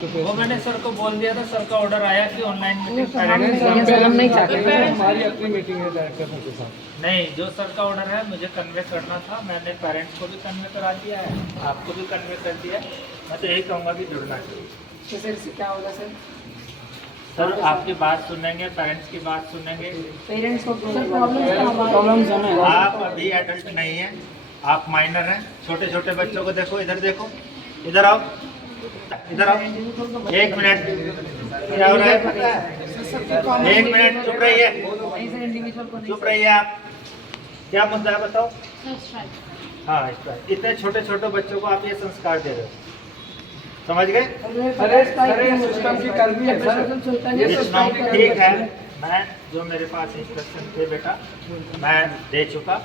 वो मैंने सर को बोल दिया था, सर का ऑर्डर आया कि ऑनलाइन मीटिंग हम नहीं चाहते। हमारी अपनी मीटिंग है डायरेक्टर के साथ। नहीं, जो सर का ऑर्डर है मुझे कन्वे करना था, मैंने पेरेंट्स को भी कन्वे करा दिया है, आपको भी कन्वे कर दिया है। मैं तो यही कहूँगा कि जुड़ना चाहिए। तो सर से क्या होगा सर? सर आपकी बात सुनेंगे, पेरेंट्स की बात सुनेंगे। पेरेंट्स को प्रॉब्लम्स है ना। आप अभी एडल्ट नहीं हैं, आप माइनर हैं। छोटे छोटे बच्चों को देखो, इधर देखो, इधर आओ, इधर आओ। एक मिनट, क्या हो रहा है पता है? एक मिनट चुप रहिए, चुप रहिए आप। क्या मुद्दा है बताओ? हाँ, स्ट्राइक। इतने छोटे छोटे बच्चों को आप ये संस्कार दे रहे हो, समझ गए? अरे सिस्टम की कर्मी है सर। ठीक है, मैं जो मेरे पास इंस्ट्रक्शन थे बेटा मैं दे चुका।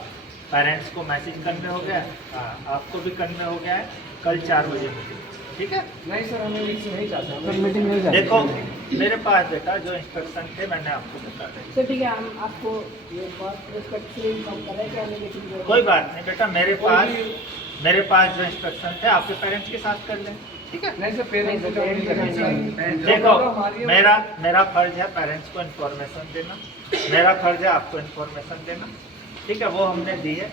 पेरेंट्स को मैसेज कन्वे हो गया, आपको भी कन्वे हो गया है। कल 4 बजे मीटिंग, ठीक है? नहीं सर, हमें मीटिंग नहीं चाहते। मीटिंग नहीं चाहते। देखो मेरे पास बेटा जो इंस्ट्रक्शन थे मैंने आपको बता दिया। सर ठीक है, हम आपको ये बहुत रिस्पेक्टफुली इन्फॉर्म कर रहे हैं कि हमें मीटिंग जो कोई बात नहीं बेटा, मेरे पास जो इंस्ट्रक्शन थे आपके पेरेंट्स के साथ कर लें, ठीक है? नहीं सर, पेरेंट्स देखो मेरा फर्ज है पेरेंट्स को इन्फॉर्मेशन देना, मेरा फर्ज है आपको इन्फॉर्मेशन देना, ठीक है? वो हमने दी है।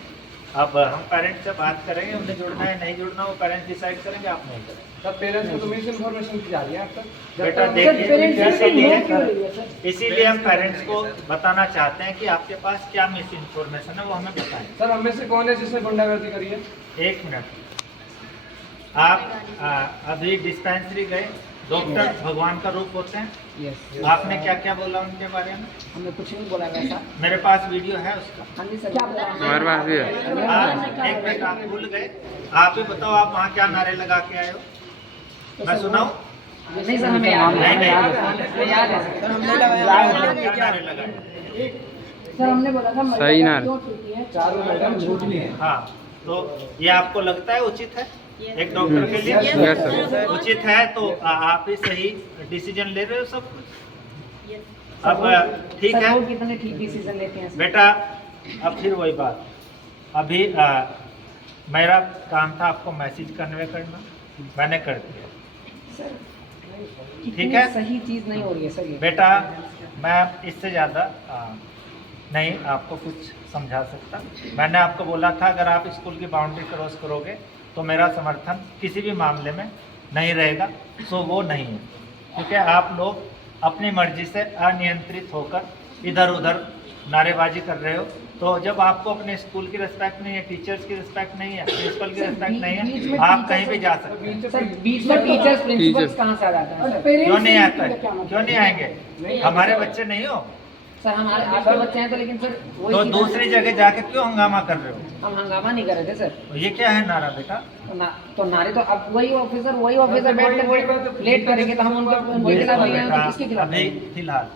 अब हम पेरेंट्स से बात करेंगे, उन्हें जुड़ना है नहीं जुड़ना वो पेरेंट्स डिसाइड करेंगे, आप नहीं करेंगे। तब पेरेंट्स को तो मिस इन्फॉर्मेशन की जा रही है आप तक। बेटा इसीलिए हम पेरेंट्स को बताना चाहते हैं कि आपके पास क्या मिस इन्फॉर्मेशन है वो हमें बताएं। सर हम में से कौन है जिसने गुंडागर्दी करी है? एक मिनट, आप अभी डिस्पेंसरी गए, डॉक्टर भगवान का रूप होते हैं। यस, आपने क्या क्या बोला उनके बारे में? हमने कुछ नहीं बोला वैसा। मेरे पास वीडियो है उसका। हाँ जी सर, क्या बोला? हमारे पास भी है। एक मिनट, आप भूल गए, आप ही बताओ आप वहाँ क्या नारे लगा के आए हो? मैं सुनाऊं? नहीं सर, हमें याद नहीं, नहीं। है, याद है सर। हमने क्या नारे लगाए? सर हमने बोला था सही ना। क्यों छूटी है? चारों मैडम झूठ नहीं है। हाँ, तो ये आपको लगता है उचित है एक डॉक्टर के लिए? Yes, sir. उचित है तो आप ही सही डिसीजन ले रहे हो सब कुछ। अब ठीक सर, है वो कितने ठीक डिसीजन लेते हैं सर? बेटा, अब फिर वही बात। अभी मेरा काम था आपको मैसेज कन्वे करना, मैंने कर दिया, सर ठीक है? सही चीज नहीं हो रही है सर ये। बेटा मैं इससे ज़्यादा नहीं आपको कुछ समझा सकता। मैंने आपको बोला था अगर आप स्कूल की बाउंड्री क्रॉस करोगे तो मेरा समर्थन किसी भी मामले में नहीं रहेगा। सो वो नहीं है, क्योंकि आप लोग अपनी मर्जी से अनियंत्रित होकर इधर उधर नारेबाजी कर रहे हो। तो जब आपको अपने स्कूल की रिस्पेक्ट नहीं है, टीचर्स की रिस्पेक्ट नहीं है, प्रिंसिपल की रिस्पेक्ट नहीं है, आप कहीं भी जा सकते हैं। सर बीच में टीचर्स प्रिंसिपल्स कहाँ से आ जाते हैं सर? क्यों नहीं आता है? क्यों नहीं आएंगे? हमारे बच्चे नहीं हो सर हमारे आपके बच्चे हैं तो, लेकिन सर वही तो चीज़- दूसरी जगह जाके क्यों हंगामा कर रहे हो? हम हंगामा नहीं कर रहे थे सर। तो ये क्या है नारा बेटा? तो नारे तो अब वही ऑफिसर बैठ कर लेट करेंगे तो हम उनके खिलाफ नहीं आएंगे तो किसके खिलाफ? अभी फिलहाल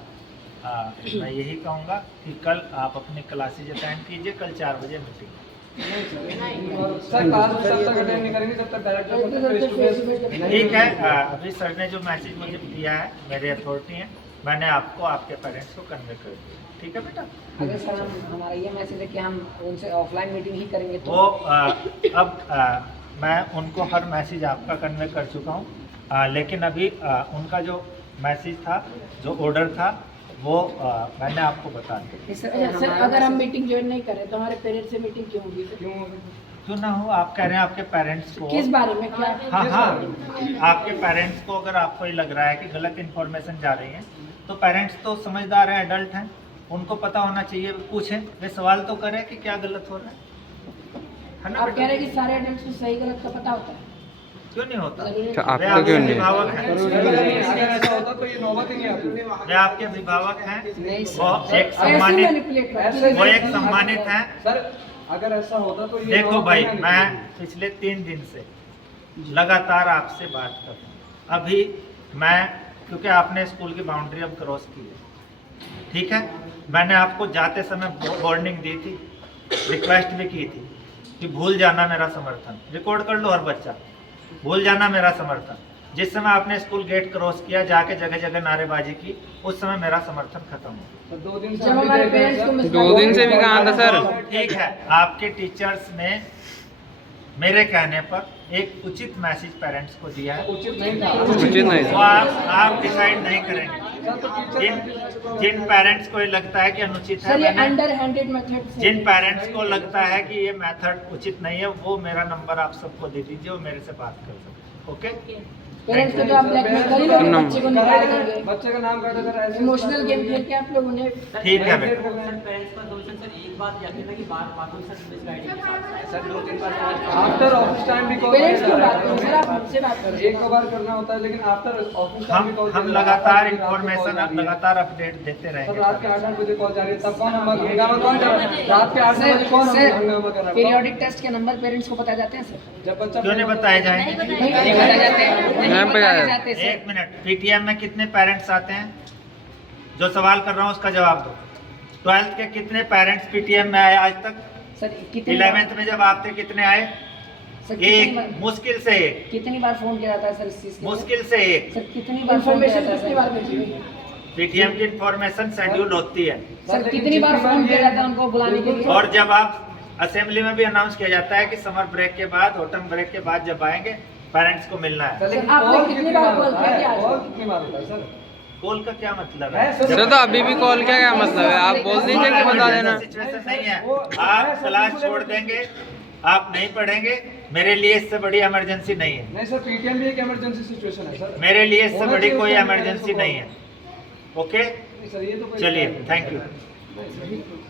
मैं यही कहूँगा कि कल आप अपनी क्लासेज अटेंड कीजिए, कल 4 बजे मीटिंग। सर क्लास जब तक अटेंड नहीं करेंगे तब तक डायरेक्टर ठीक है, अभी सर ने जो मैसेज मुझे दिया है, मेरे अथॉरिटी है, मैंने आपको आपके पेरेंट्स को कन्वे कर दिया, ठीक है बेटा? अगर सर हमारा ये मैसेज है कि हम उनसे ऑफलाइन मीटिंग ही करेंगे तो वो अब मैं उनको हर मैसेज आपका कन्वे कर चुका हूँ, लेकिन अभी उनका जो मैसेज था, जो ऑर्डर था, वो मैंने आपको बता दिया। सर अगर हम मीटिंग ज्वाइन नहीं करें तो हमारे पेरेंट्स से मीटिंग क्यों होगी? क्यों ना हो? आप कह रहे हैं आपके पेरेंट्स को, किस बारे में क्या? हाँ, आपके पेरेंट्स को अगर आपको ये लग रहा है कि गलत इन्फॉर्मेशन जा रही है, तो पेरेंट्स तो समझदार हैं, एडल्ट हैं, उनको पता होना चाहिए, पूछें, वे सवाल तो करें कि क्या गलत हो रहा है ना? आप कह रहे हैं कि सारे एडल्ट्स को सही गलत का पता होता है? क्यों नहीं होता? तो वे आपको क्यों नहीं? अभिभावक हैं, अगर ऐसा होता तो ये नौबत ही नहीं आती। वे आपके अभिभावक हैं, नहीं वो सर, एक सम्मानित हैं। सर अगर ऐसा होता तो ये देखो नौबत भाई, नहीं आनी मैं पिछले 3 दिन से लगातार आपसे बात कर रहा हूँ। अभी मैं, क्योंकि आपने स्कूल की बाउंड्री अब क्रॉस की है, ठीक है? मैंने आपको जाते समय वार्निंग दी थी, रिक्वेस्ट भी की थी कि भूल जाना मेरा समर्थन, रिकॉर्ड कर लो हर बच्चा, भूल जाना मेरा समर्थन। जिस समय आपने स्कूल गेट क्रॉस किया, जाके जगह जगह नारेबाजी की, उस समय मेरा समर्थन खत्म हो। तो 2 दिन से जब हमारे पेरेंट्स को 2 दिन से भी कहा था सर। ठीक है, आपके टीचर्स ने मेरे कहने पर एक उचित मैसेज पेरेंट्स को दिया है, उचित नहीं था। उचित नहीं वो आप डिसाइड नहीं करेंगे। सर तो टीचर जिन पेरेंट्स को ये लगता है कि अनुचित है, सर ये मैंने अंडर हैंडेड मेथड से जिन पेरेंट्स को लगता है कि ये मेथड उचित नहीं है, वो मेरा नंबर आप सबको दे दीजिए, वो मेरे से बात कर सकते। ओके, पेरेंट्स को तो आप ब्लैकमेल कर ही लोगे, नम- बच्चे को निकाल कराएंगे, देंगे। बच्चे का नाम कर देकर ऐसे इमोशनल गेम खेल के आप लोगों ने ठीक है बेटा। पेरेंट्स का दोष है सर, एक बात याद रखना कि बातों से मिसगाइडिंग सर 2-3 बार आफ्टर ऑफिस टाइम भी कॉल पेरेंट्स को बात करो सर, आप मुझसे बात करो। एक बार करना होता है, लेकिन आफ्टर ऑफिस टाइम भी कॉल हम लगातार इंफॉर्मेशन लगातार अपडेट देते सर रहेंगे। रात के 8 बजे कॉल जा रही है, तब कौन हंगामा कौन कर रहा है? रात के 8 बजे कौन हंगामा कर रहा है? पीरियोडिक टेस्ट के नंबर पेरेंट्स को बताए जाते हैं सर? जब बच्चा क्यों नहीं बताए जाएंगे? नहीं बताए जाते हैं, नहीं मैम बताया बताए जाते जाते सर। एक मिनट, पीटीएम में कितने पेरेंट्स आते हैं? जो सवाल कर रहा हूँ उसका जवाब दो। 12th के कितने पेरेंट्स पीटीएम में आए आज तक? सर कितनी 11th में जब आप थे कितने आए? सर कितनी एक, बार मुश्किल से एक, कितनी बार फोन किया जाता है सर इस चीज के लिए? मुश्किल से एक। सर कितनी बार फोन किया जाता है सर? पीटीएम की इंफॉर्मेशन शेड्यूल होती है, सर कितनी बार फोन किया जाता है उनको बुलाने के लिए? और जब आप असेंबली में भी अनाउंस किया जाता है कि समर ब्रेक के बाद, ऑटम ब्रेक के बाद जब आएंगे पेरेंट्स को मिलना है। लेकिन आपने कॉल कितनी बार कॉल किया कि आज? कॉल कितनी बार होता है सर? कॉल का क्या मतलब है है? सर। सर तो अभी भी कॉल क्या क्या मतलब है? आप बोल दीजिए कि बता देना। सिचुएशन नहीं है, आप क्लास छोड़ देंगे, आप नहीं पढ़ेंगे, मेरे लिए इससे बड़ी इमरजेंसी नहीं है। नहीं सर, पीटीएम भी एक इमरजेंसी सिचुएशन है सर। मेरे लिए इससे होना बड़ी चाहिए कोई उसका इमरजेंसी नहीं है। ओके, नहीं सर, ये तो कोई चलिए, थैंक यू। नहीं, सर।